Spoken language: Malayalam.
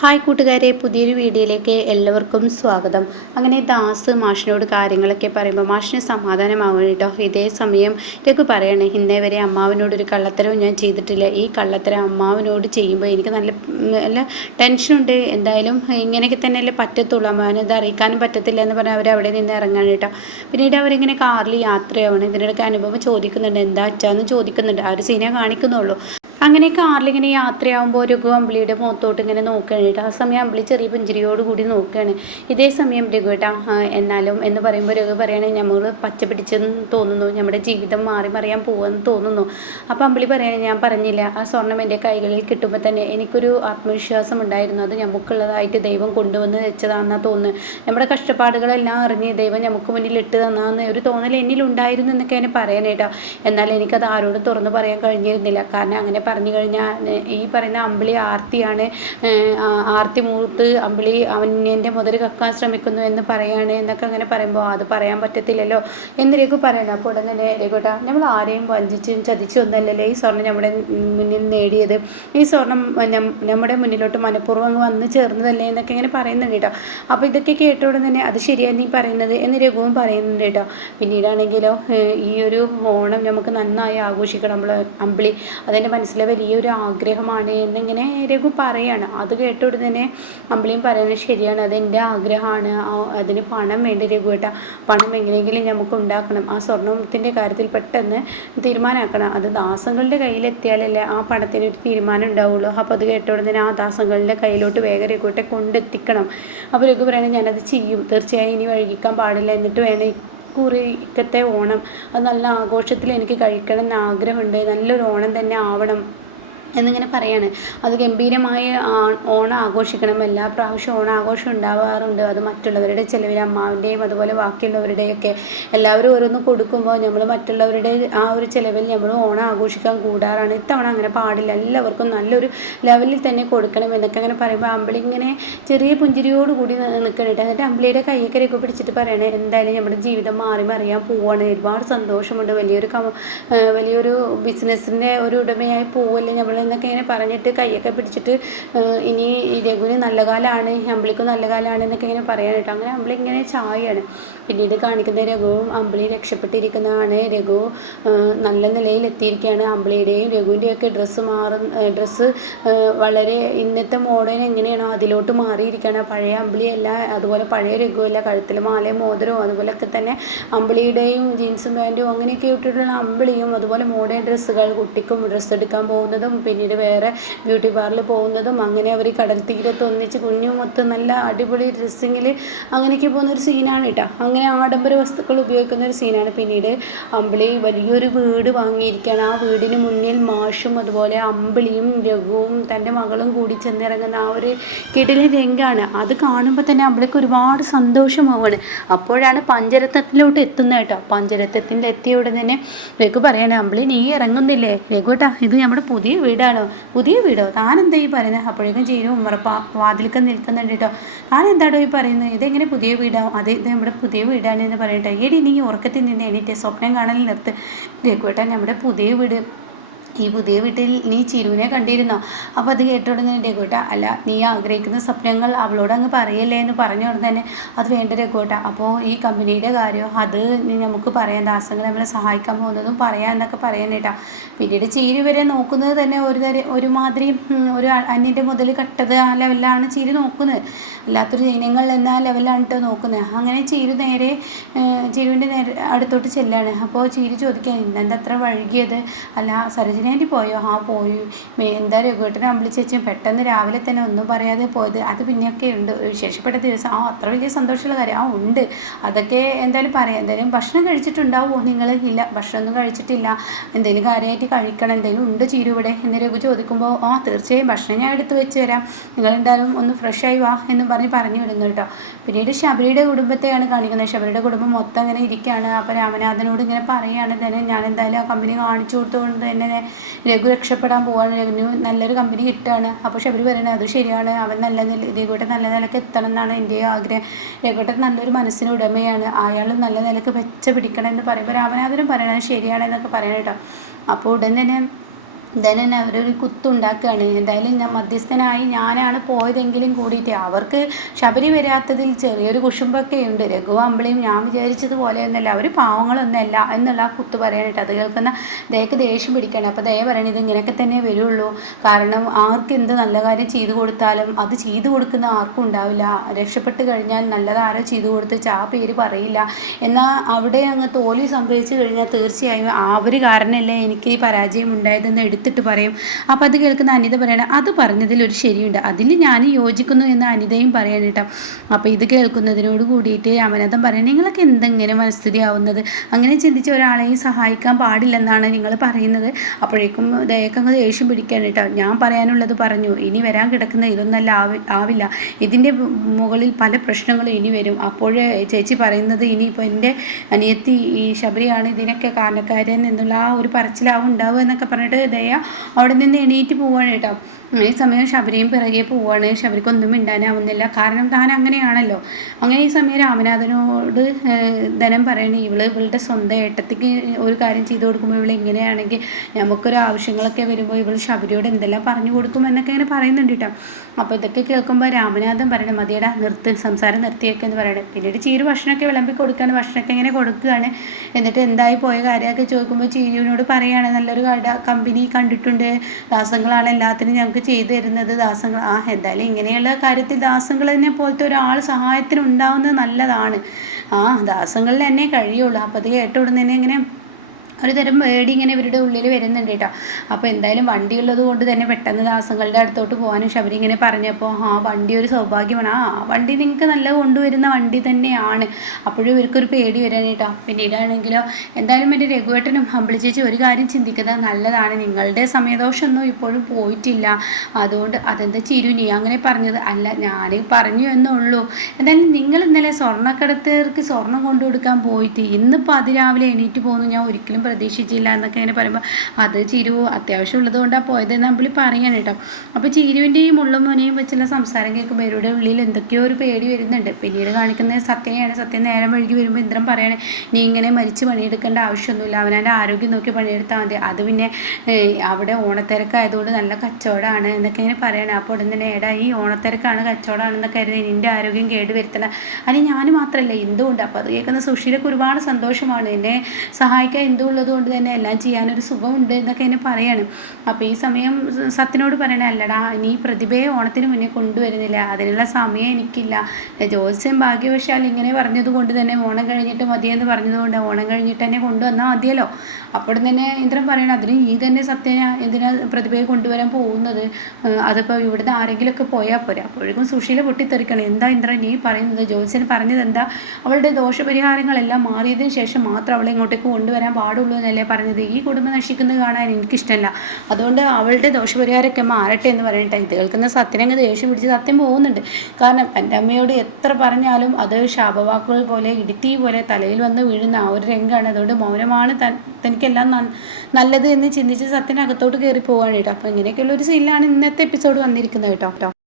ഹായ് കൂട്ടുകാരെ പുതിയൊരു വീഡിയോയിലേക്ക് എല്ലാവർക്കും സ്വാഗതം. അങ്ങനെ ദാസ് മാഷിനോട് കാര്യങ്ങളൊക്കെ പറയുമ്പോൾ മാഷിന് സമാധാനമാകും കേട്ടോ. ഇതേ സമയം രഘു പറയണം ഇന്നേ വരെ അമ്മാവിനോടൊരു കള്ളത്തരവും ഞാൻ ചെയ്തിട്ടില്ല. ഈ കള്ളത്തരം അമ്മാവിനോട് ചെയ്യുമ്പോൾ എനിക്ക് നല്ല നല്ല ടെൻഷനുണ്ട് എന്തായാലും ഇങ്ങനെയൊക്കെ തന്നെയല്ലേ പറ്റത്തുള്ളൂ. അമ്മാവിനെ അറിയിക്കാനും പറ്റത്തില്ല എന്ന് പറഞ്ഞാൽ അവർ അവിടെ നിന്ന് ഇറങ്ങാൻ കേട്ടോ. പിന്നീട് അവരിങ്ങനെ കാറിൽ യാത്രയാവണം ഇതിനിടയ്ക്ക് അനുഭവം ചോദിക്കുന്നുണ്ട് എന്താ അച്ഛാന്ന് ചോദിക്കുന്നുണ്ട്. ആ ഒരു സീനെ കാണിക്കുന്നുള്ളൂ. അങ്ങനെ കാറിലിങ്ങനെ യാത്രയാകുമ്പോൾ രഘു അമ്പിളിയുടെ മുഖത്തോട്ട് ഇങ്ങനെ നോക്കുകയാണ് ആ സമയം അമ്പിളി ചെറിയ പുഞ്ചിരിയോട് കൂടി നോക്കുകയാണ്. ഇതേ സമയം രഘുവേട്ടാ എന്നാലും എന്ന് പറയുമ്പോൾ രഘു പറയണേ നമ്മൾ പച്ച പിടിച്ചെന്ന് തോന്നുന്നു. നമ്മുടെ ജീവിതം മാറി മറിയാൻ പോകുമെന്ന് തോന്നുന്നു. അപ്പോൾ അമ്പിളി പറയണേ ഞാൻ പറഞ്ഞില്ല. ആ സ്വർണം എന്റെ കൈകളിൽ കിട്ടുമ്പോൾ തന്നെ എനിക്കൊരു ആത്മവിശ്വാസം ഉണ്ടായിരുന്നു. അത് നമുക്കുള്ളതായിട്ട് ദൈവം കൊണ്ടുവന്ന് വെച്ചതാണെന്നാണ് തോന്നുന്നത്. നമ്മുടെ കഷ്ടപ്പാടുകളെല്ലാം അറിഞ്ഞ് ദൈവം നമുക്ക് മുന്നിൽ ഇട്ട് തന്നാന്ന് ഒരു തോന്നൽ എന്നിലുണ്ടായിരുന്നു എന്നൊക്കെ എന്നെ പറയാനേട്ടോ എന്നാൽ എനിക്കത് ആരോടും തുറന്നു പറയാൻ കഴിഞ്ഞിരുന്നില്ല. കാരണം അങ്ങനെ പറഞ്ഞു കഴിഞ്ഞാൽ ഈ പറയുന്ന അമ്പിളി ആർത്തിയാണ് ആർത്തി മൂത്ത് അമ്പിളി അവന്റെ മുതൽ കക്കാൻ ശ്രമിക്കുന്നു എന്ന് പറയാണ് എന്നൊക്കെ അങ്ങനെ പറയുമ്പോൾ അത് പറയാൻ പറ്റത്തില്ലല്ലോ എന്ന് രഘു പറയണം. അപ്പോൾ ഉടൻ തന്നെ രഘുട്ടാ നമ്മൾ ആരെയും വഞ്ചിച്ചും ചതിച്ചും ഒന്നല്ലല്ലോ ഈ സ്വർണം നമ്മുടെ മുന്നിൽ നേടിയത്. ഈ സ്വർണം നമ്മുടെ മുന്നിലോട്ട് മനഃപൂർവം വന്ന് ചേർന്നതല്ലേ എന്നൊക്കെ ഇങ്ങനെ പറയുന്നുണ്ട് കേട്ടോ. അപ്പോൾ ഇതൊക്കെ കേട്ട ഉടൻ തന്നെ അത് ശരിയാണ് നീ പറയുന്നത് എന്ന് രഘുവും പറയുന്നുണ്ട് കേട്ടോ. പിന്നീടാണെങ്കിലോ ഈ ഒരു ഓണം നമുക്ക് നന്നായി ആഘോഷിക്കണം. നമ്മൾ അമ്പിളി അതെന്റെ മനസ്സിലെ വലിയൊരു ആഗ്രഹമാണ് എന്നിങ്ങനെ രഘു പറയാണ്. അത് കേട്ട ഉടനെ അമ്പിളിയും പറയുന്നത് ശരിയാണ് അതെന്റെ ആഗ്രഹമാണ്. അതിന് പണം വേണ്ട രഘുവേട്ട പണം എങ്ങനെയെങ്കിലും നമുക്ക് ഉണ്ടാക്കണം. ആ സ്വർണത്തിന്റെ കാര്യത്തിൽ പെട്ടെന്ന് തീരുമാനമാക്കണം അത് ദാസങ്ങളുടെ കയ്യിലെത്തിയാലല്ലേ ആ പണത്തിന് ഒരു തീരുമാനം ഉണ്ടാവുള്ളൂ. അപ്പോൾ അത് കേട്ട ഉടനെ ആ ദാസങ്ങളുടെ കയ്യിലോട്ട് വേഗം രഘുവേട്ടെ കൊണ്ടെത്തിക്കണം. അപ്പോൾ രഘു പറയണത് ഞാനത് ചെയ്യും. തീർച്ചയായും ഇനി വഴുകിക്കാൻ പാടില്ല. എന്നിട്ട് വേണം കുറിക്കത്തെ ഓണം. അത് നല്ല ആഘോഷത്തിൽ എനിക്ക് കഴിക്കണം എന്ന് ആഗ്രഹമുണ്ട്. നല്ലൊരു ഓണം തന്നെ ആവണം. എന്നിങ്ങനെ പറയാണ്. അത് ഗംഭീരമായി ഓണം ആഘോഷിക്കണം. എല്ലാ പ്രാവശ്യവും ഓണം ആഘോഷം ഉണ്ടാവാറുണ്ട്. അത് മറ്റുള്ളവരുടെ ചിലവിൽ അമ്മാവിന്റെയും അതുപോലെ ബാക്കിയുള്ളവരുടെയൊക്കെ എല്ലാവരും ഓരോന്ന് കൊടുക്കുമ്പോൾ നമ്മൾ മറ്റുള്ളവരുടെ ആ ഒരു ചിലവിൽ നമ്മൾ ഓണം ആഘോഷിക്കാൻ കൂടാറാണ്. ഇത്തവണ അങ്ങനെ പാടില്ല. എല്ലാവർക്കും നല്ലൊരു ലെവലിൽ തന്നെ കൊടുക്കണം എന്നൊക്കെ അങ്ങനെ പറയുമ്പോൾ അമ്പിളി ഇങ്ങനെ ചെറിയ പുഞ്ചിരിയോട് കൂടി നിൽക്കണിട്ട് എന്നിട്ട് അമ്പിളിയുടെ കൈയൊക്കെ രേഖ പിടിച്ചിട്ട് പറയണേ എന്തായാലും നമ്മുടെ ജീവിതം മാറി മറിയാൻ പോവാണ്. ഒരുപാട് സന്തോഷമുണ്ട്. വലിയൊരു വലിയൊരു ബിസിനസ്സിന്റെ ഒരു ഉടമയായി പോവല്ലേ നമ്മൾ എന്നൊക്കെ ഇങ്ങനെ പറഞ്ഞിട്ട് കൈയൊക്കെ പിടിച്ചിട്ട് ഇനി രഘുവിന് നല്ല കാലമാണ് അമ്പിളിക്കും നല്ല കാലമാണ് എന്നൊക്കെ ഇങ്ങനെ പറയാൻ കേട്ടോ. അങ്ങനെ അമ്പിളി ഇങ്ങനെ ചായയാണ് പിന്നീട് കാണിക്കുന്ന രഘുവും അമ്പിളി രക്ഷപ്പെട്ടിരിക്കുന്നതാണ്. രഘു നല്ല നിലയിൽ എത്തിയിരിക്കുകയാണ് അമ്പിളിയുടെയും രഘുവിന്റെയൊക്കെ ഡ്രസ്സ് മാറും ഡ്രസ്സ് വളരെ ഇന്നത്തെ മോഡേൺ എങ്ങനെയാണോ അതിലോട്ട് മാറിയിരിക്കുകയാണ്. പഴയ അമ്പിളിയല്ല അതുപോലെ പഴയ രഘുവല്ല കഴുത്തിൽ മാലയും മോതിരവും അതുപോലെയൊക്കെ തന്നെ അമ്പിളിയുടെയും ജീൻസും പാന്റും അങ്ങനെയൊക്കെ ഇട്ടിട്ടുള്ള അമ്പിളിയും അതുപോലെ മോഡേൺ ഡ്രസ്സുകൾ കുട്ടിക്കും ഡ്രസ്സ് എടുക്കാൻ പോകുന്നതും പിന്നീട് വേറെ ബ്യൂട്ടി പാർലറിൽ പോകുന്നതും അങ്ങനെ അവർ കടൽ തീരത്ത് ഒന്നിച്ച് കുഞ്ഞുമൊത്ത് നല്ല അടിപൊളി ഡ്രസ്സിങ്ങിൽ അങ്ങനെയൊക്കെ പോകുന്ന ഒരു സീനാണ് കേട്ടോ. അങ്ങനെ ആഡംബര വസ്തുക്കൾ ഉപയോഗിക്കുന്ന ഒരു സീനാണ് പിന്നീട് അമ്പിളി വലിയൊരു വീട് വാങ്ങിയിരിക്കുകയാണ്. ആ വീടിന് മുന്നിൽ മാഷും അതുപോലെ അമ്പിളിയും രഘുവും തന്റെ മകളും കൂടി ചെന്നിറങ്ങുന്ന ആ ഒരു കിടില രംഗമാണ് അത് കാണുമ്പോൾ തന്നെ അമ്പിളിക്ക് ഒരുപാട് സന്തോഷമാവാണ്. അപ്പോഴാണ് പഞ്ചരത്നത്തിലോട്ട് എത്തുന്നത് കേട്ടോ. പഞ്ചരത്നത്തിൽ എത്തിയ ഉടനെ തന്നെ രഘു പറയാണ് അമ്പിളി നീ ഇറങ്ങുന്നില്ലേ? രഘുട്ടാ ഇത് നമ്മുടെ പുതിയ വീടാണോ? പുതിയ വീടോ? താൻ എന്താ ഈ പറയുന്നത് അപ്പോഴേക്കും ചെയ്യുന്നു ഉമ്മറപ്പാ വാതിൽക്ക നിൽക്കുന്നുണ്ട് കേട്ടോ. താൻ എന്താടോ ഈ പറയുന്നത് ഇതെങ്ങനെ പുതിയ വീടാവും അതെ ഇത് നമ്മുടെ പുതിയ വീടാണ് എന്ന് പറയട്ടെ. എടി നീ ഉറക്കത്തിൽ നിന്ന് എണീറ്റ് സ്വപ്നം കാണൽ നിർത്ത്. രഘുവേട്ടാ നമ്മുടെ പുതിയ വീട്. ഈ പുതിയ വീട്ടിൽ നീ ചിരുവിനെ കണ്ടിരുന്നോ? അപ്പോൾ അത് കേട്ടോടുന്ന രഘുട്ട അല്ല നീ ആഗ്രഹിക്കുന്ന സ്വപ്നങ്ങൾ അവളോട് അങ്ങ് പറയല്ലേ? എന്ന് പറഞ്ഞു ഉടനെ തന്നെ അത് വേണ്ട രഘുട്ട അപ്പോൾ ഈ കമ്പനിയുടെ കാര്യം അത് നമുക്ക് പറയാം. ദാസങ്ങൾ നമ്മളെ സഹായിക്കാൻ പോകുന്നതും പറയാം എന്നൊക്കെ പറയാനേട്ടാ പിന്നീട് ചീരി വരെ നോക്കുന്നത് തന്നെ ഒരു തരം ഒരുമാതിരി ഒരു അന്യന്റെ മുതൽ കട്ടത് ആ ലെവലിലാണ് ചീരി നോക്കുന്നത്. അല്ലാത്തൊരു ജനങ്ങൾ എന്ന ലെവലാണ് കേട്ടോ നോക്കുന്നത്. അങ്ങനെ ചീരു നേരെ ചീരുവിന്റെ നേരെ അടുത്തോട്ട് ചെല്ലാണ്. അപ്പോൾ ചീരി ചോദിക്കാൻ ഇന്നെന്താ അത്ര വഴുകിയത്? അല്ല സരോജിനി ആന്റി പോയോ? ആ പോയി. എന്താ രഘുവേട്ടനെ ചേച്ചി പെട്ടെന്ന് രാവിലെ തന്നെ ഒന്നും പറയാതെ പോയത്. അത് പിന്നെയൊക്കെ ഉണ്ട്. വിശേഷപ്പെട്ട ദിവസം. ആ അത്ര വലിയ സന്തോഷമുള്ള കാര്യം. ആ ഉണ്ട്. അതൊക്കെ എന്തായാലും പറയാം. എന്തായാലും ഭക്ഷണം കഴിച്ചിട്ടുണ്ടാവുമോ? നിങ്ങൾ ഇല്ല. ഭക്ഷണമൊന്നും കഴിച്ചിട്ടില്ല. എന്തെങ്കിലും കാര്യമായിട്ട് കഴിക്കണം. എന്തെങ്കിലും ഉണ്ട് ചീരു ഇവിടെ എന്ന് രഘു ചോദിക്കുമ്പോൾ ആ തീർച്ചയായും ഭക്ഷണം ഞാൻ എടുത്തു വെച്ച് തരാം. നിങ്ങൾ എന്തായാലും ഒന്ന് ഫ്രഷ് ആയി വാ എന്നും പറഞ്ഞ് പറഞ്ഞു വിടുന്നു കേട്ടോ. പിന്നീട് ശബരിയുടെ കുടുംബത്തെയാണ് കാണിക്കുന്നത്. ശബരിയുടെ കുടുംബം മൊത്തം അങ്ങനെ ഇരിക്കുകയാണ്. അപ്പോൾ രാമനാഥനോട് ഇങ്ങനെ പറയുകയാണ് തന്നെ. ഞാൻ എന്തായാലും ആ കമ്പനി കാണിച്ചു കൊടുത്തുകൊണ്ട് തന്നെ രഘു രക്ഷപ്പെടാൻ പോവാണ്. രഘുവിന് നല്ലൊരു കമ്പനി കിട്ടുകയാണ് അപ്പോൾ ശബരി പറയുന്നത് അത് ശരിയാണ്. അവൻ നല്ല നില രഘുവേട്ടൻ നല്ല നിലയ്ക്ക് എത്തണം എന്നാണ് എന്റെ ആഗ്രഹം. രഘുവേട്ടൻ നല്ലൊരു മനസ്സിന് ഉടമയാണ്. അയാൾ നല്ല നിലയ്ക്ക് വെച്ച പിടിക്കണം എന്ന് പറയുമ്പോൾ രാമനാഥനും പറയണത് ശരിയാണ് എന്നൊക്കെ പറയണം കേട്ടോ അപ്പോൾ ഉടൻ തന്നെ ധനൻ അവരൊരു കുത്തുണ്ടാക്കുകയാണ് എന്തായാലും ഞാൻ മധ്യസ്ഥനായി ഞാനാണ് പോയതെങ്കിലും കൂടിയിട്ട് അവർക്ക് ശബരി വരാത്തതിൽ ചെറിയൊരു കുശുമ്പൊക്കെ ഉണ്ട്. രഘു അമ്പിളിയും ഞാൻ വിചാരിച്ചതുപോലെയൊന്നുമല്ല അവർ പാവങ്ങളൊന്നുമല്ല എന്നുള്ള ആ കുത്ത് പറയാനായിട്ട് അത് കേൾക്കുന്ന ദയക്ക് ദേഷ്യം പിടിക്കണം. അപ്പോൾ ദയ പറയണത് ഇങ്ങനെയൊക്കെ തന്നെ വരുള്ളൂ. കാരണം ആർക്ക് എന്ത് നല്ല കാര്യം ചെയ്തു കൊടുത്താലും അത് ചെയ്തു കൊടുക്കുന്ന ആർക്കും ഉണ്ടാവില്ല. രക്ഷപ്പെട്ട് കഴിഞ്ഞാൽ നല്ലത് ആരോ ചെയ്തു കൊടുത്ത് ആ പേര് പറയില്ല. എന്നാൽ അവിടെ അങ്ങ് തോൽവി സംഭവിച്ചു കഴിഞ്ഞാൽ തീർച്ചയായും അവർ കാരണമല്ലേ എനിക്ക് ഈ പരാജയം ഉണ്ടായതെന്ന് എടുത്തിട്ട് പറയും. അപ്പം അത് കേൾക്കുന്ന അനിത പറയണം അത് പറഞ്ഞതിൽ ഒരു ശരിയുണ്ട്. അതിൽ ഞാൻ യോജിക്കുന്നു എന്ന് അനിതയും പറയണം കേട്ടോ. അപ്പോൾ ഇത് കേൾക്കുന്നതിനോട് കൂടിയിട്ട് രാമനാഥൻ പറയണം നിങ്ങളൊക്കെ എന്തെങ്ങനെ മനസ്ഥിതി ആവുന്നത് അങ്ങനെ ചിന്തിച്ച ഒരാളെയും സഹായിക്കാൻ പാടില്ലെന്നാണ് നിങ്ങൾ പറയുന്നത്. അപ്പോഴേക്കും ദയക്കങ്ങ് ദേഷ്യം പിടിക്കാൻ കേട്ടോ. ഞാൻ പറയാനുള്ളത് പറഞ്ഞു. ഇനി വരാൻ കിടക്കുന്ന ഇതൊന്നല്ല ആവി ആവില്ല. ഇതിന്റെ മുകളിൽ പല പ്രശ്നങ്ങളും ഇനി വരും. അപ്പോഴേ ചേച്ചി പറയുന്നത് ഇനിയിപ്പോൾ എന്റെ അനിയത്തി ഈ ശബരിയാണ് ഇതിനൊക്കെ കാരണക്കാരൻ എന്നുള്ള ആ ഒരു പറച്ചിലാവും ഉണ്ടാവുക എന്നൊക്കെ പറഞ്ഞിട്ട് ദയ അവിടെ നിന്ന് എണീറ്റ് പോവാണ് കേട്ടോ. ഈ സമയം ശബരിയും പിറകെ പോവാണ്. ശബരിക്കൊന്നും മിണ്ടാനാവുന്നില്ല. കാരണം താൻ അങ്ങനെയാണല്ലോ. അങ്ങനെ ഈ സമയം രാമനാഥനോട് ധനം പറയണേ ഇവൾ ഇവളുടെ സ്വന്തം ഏട്ടത്തിക്ക് ഒരു കാര്യം ചെയ്തു കൊടുക്കുമ്പോൾ ഇവൾ ഇങ്ങനെയാണെങ്കിൽ നമുക്കൊരു ആവശ്യങ്ങളൊക്കെ വരുമ്പോൾ ഇവൾ ശബരിയോട് എന്തെല്ലാം പറഞ്ഞു കൊടുക്കും എന്നൊക്കെ ഇങ്ങനെ പറയുന്നുണ്ട് കേട്ടോ. അപ്പോൾ ഇതൊക്കെ കേൾക്കുമ്പോൾ രാമനാഥൻ പറയണം മതിയടാ നിർത്ത്. സംസാരം നിർത്തിയൊക്കെ എന്ന് പറയണം. പിന്നീട് ചീരു ഭക്ഷണമൊക്കെ വിളമ്പി കൊടുക്കുകയാണ് ഭക്ഷണമൊക്കെ ഇങ്ങനെ കൊടുക്കുകയാണ്. എന്നിട്ട് എന്തായി പോയ കാര്യമൊക്കെ ചോദിക്കുമ്പോൾ ചീരുവിനോട് പറയുകയാണ് നല്ലൊരു കമ്പനി കണ്ടിട്ടുണ്ട്. ദാസങ്ങളാണ് എല്ലാത്തിനും ഞങ്ങൾക്ക് ചെയ്തു തരുന്നത് ദാസങ്ങൾ. ആ എന്തായാലും ഇങ്ങനെയുള്ള കാര്യത്തിൽ ദാസങ്ങളെന്നെ പോലത്തെ ഒരാൾ സഹായത്തിന് ഉണ്ടാവുന്നത് നല്ലതാണ്. ആ ദാസങ്ങളിൽ തന്നെ കഴിയുള്ളൂ. അപ്പോൾ അത് കേട്ട ഉടനെ ഇങ്ങനെ ഒരു തരം പേടി ഇങ്ങനെ ഇവരുടെ ഉള്ളിൽ വരുന്നുണ്ട് കേട്ടോ. അപ്പോൾ എന്തായാലും വണ്ടി ഉള്ളത് കൊണ്ട് തന്നെ പെട്ടെന്ന് ദാസങ്ങളുടെ അടുത്തോട്ട് പോകാനും ശബരി ഇങ്ങനെ പറഞ്ഞപ്പോൾ ആ വണ്ടി ഒരു സൗഭാഗ്യമാണ്. ആ വണ്ടി നിങ്ങൾക്ക് നല്ല കൊണ്ടുവരുന്ന വണ്ടി തന്നെയാണ്. അപ്പോഴും ഇവർക്കൊരു പേടി വരാൻ കേട്ടോ. പിന്നീടാണെങ്കിലോ എന്തായാലും എന്റെ രഘുവേട്ടനും ഹമ്പിളി ചേച്ചി ഒരു കാര്യം ചിന്തിക്കുന്നത് നല്ലതാണ്. നിങ്ങളുടെ സമയദോഷമൊന്നും ഇപ്പോഴും പോയിട്ടില്ല. അതുകൊണ്ട് അതെന്താ ചിരുനി അങ്ങനെ പറഞ്ഞത്? അല്ല ഞാൻ പറഞ്ഞു എന്നുള്ളൂ. എന്തായാലും നിങ്ങൾ ഇന്നലെ സ്വർണക്കടത്തേർക്ക് സ്വർണം കൊണ്ടു കൊടുക്കാൻ പോയിട്ട് ഇന്നിപ്പോൾ അതിരാവിലെ എണീറ്റ് പോകുന്നു. ഞാൻ ഒരിക്കലും പ്രതീക്ഷിച്ചില്ല എന്നൊക്കെ ഇങ്ങനെ പറയുമ്പോൾ അത് ചിരു അത്യാവശ്യം ഉള്ളത് കൊണ്ടാണ് പോയതെന്ന് നമ്മൾ പറയാണ് കേട്ടോ. അപ്പോൾ ചിരുവിന്റെയും മുള്ളും മുനയും വെച്ചുള്ള സംസാരം കേൾക്കുമ്പോൾ ഇവരുടെ ഉള്ളിൽ എന്തൊക്കെയോ ഒരു പേടി വരുന്നുണ്ട്. പിന്നീട് കാണിക്കുന്നത് സത്യനെയാണ് സത്യം നേരം വഴുകി വരുമ്പോൾ ഇന്ദ്രൻ പറയണേ നീ ഇങ്ങനെ മരിച്ച് പണിയെടുക്കേണ്ട ആവശ്യമൊന്നുമില്ല. അവനെ ആരോഗ്യം നോക്കി പണിയെടുത്താൽ മതി. അത് പിന്നെ അവിടെ ഓണത്തിരക്കായതുകൊണ്ട് നല്ല കച്ചവടമാണ് എന്നൊക്കെ ഇങ്ങനെ പറയണേ. അപ്പോൾ ഉടൻ തന്നെ ഏടാ ഈ ഓണത്തിരക്കാണ് കച്ചവടമാണെന്നൊക്കെ കരുതി നിന്റെ ആരോഗ്യം കേട് വരുത്തണം അല്ലെങ്കിൽ ഞാൻ മാത്രമല്ല എന്തുകൊണ്ട് അപ്പോൾ അത് കേൾക്കുന്ന സുഷീലക്ക് ഒരുപാട് സന്തോഷമാണ്. എന്നെ സഹായിക്കാൻ എന്തുള്ളത് കൊണ്ട് തന്നെ എല്ലാം ചെയ്യാനൊരു സുഖമുണ്ട് എന്നൊക്കെ എന്നെ പറയാണ്. അപ്പോൾ ഈ സമയം സത്യനോട് പറയണേ അല്ലടാ നീ പ്രതിഭയെ ഓണത്തിന് മുന്നേ കൊണ്ടുവരുന്നില്ല. അതിനുള്ള സമയം എനിക്കില്ല. ജോത്സ്യം ഭാഗ്യവശാൽ ഇങ്ങനെ പറഞ്ഞത് കൊണ്ട് തന്നെ ഓണം കഴിഞ്ഞിട്ട് മതിയെന്ന് പറഞ്ഞതുകൊണ്ട് ഓണം കഴിഞ്ഞിട്ട് തന്നെ കൊണ്ടുവന്നാൽ മതിയല്ലോ. അപ്പോൾ തന്നെ ഇന്ദ്രൻ പറയണം അതിന് നീ തന്നെ സത്യന എന്തിനാ പ്രതിഭയെ കൊണ്ടുവരാൻ പോകുന്നത്? അതിപ്പോൾ ഇവിടുന്ന് ആരെങ്കിലുമൊക്കെ പോയാൽ പോരെ. അപ്പോഴേക്കും സുശീല പൊട്ടിത്തെറിക്കണം. എന്താ ഇന്ദ്രൻ നീ പറയുന്നത്? ജോത്സ്യൻ പറഞ്ഞത് എന്താ അവളുടെ ദോഷപരിഹാരങ്ങളെല്ലാം മാറിയതിന് ശേഷം മാത്രം അവളെ ഇങ്ങോട്ടേക്ക് കൊണ്ടുവരാൻ പാടുള്ളൂ. എന്നല്ലേ പറഞ്ഞത്? ഈ കുടുംബം നശിക്കുന്നത് കാണാൻ എനിക്കിഷ്ടമല്ല അതുകൊണ്ട് അവളുടെ ദോഷപരിഹാരമൊക്കെ മാറട്ടെ എന്ന് പറയട്ടെ ഇത് കേൾക്കുന്ന സത്യനങ്ങ് ദേഷ്യം പിടിച്ച് സത്യം പോകുന്നുണ്ട്. കാരണം എന്റെ അമ്മയോട് എത്ര പറഞ്ഞാലും അത് ശാപവാക്കുകൾ പോലെ ഇടുത്തി പോലെ തലയിൽ വന്ന് വീഴുന്ന ആ ഒരു രംഗമാണ്. അതുകൊണ്ട് മൗനമാണ് തനിക്കെല്ലാം നല്ലത് എന്ന് ചിന്തിച്ച് സത്യനകത്തോട്ട് കയറി പോവാണ് കേട്ടോ. അപ്പോൾ ഇങ്ങനെയൊക്കെയുള്ള ഒരു സീനിലാണ് ഇന്നത്തെ എപ്പിസോഡ് വന്നിരിക്കുന്നത് കേട്ടോ.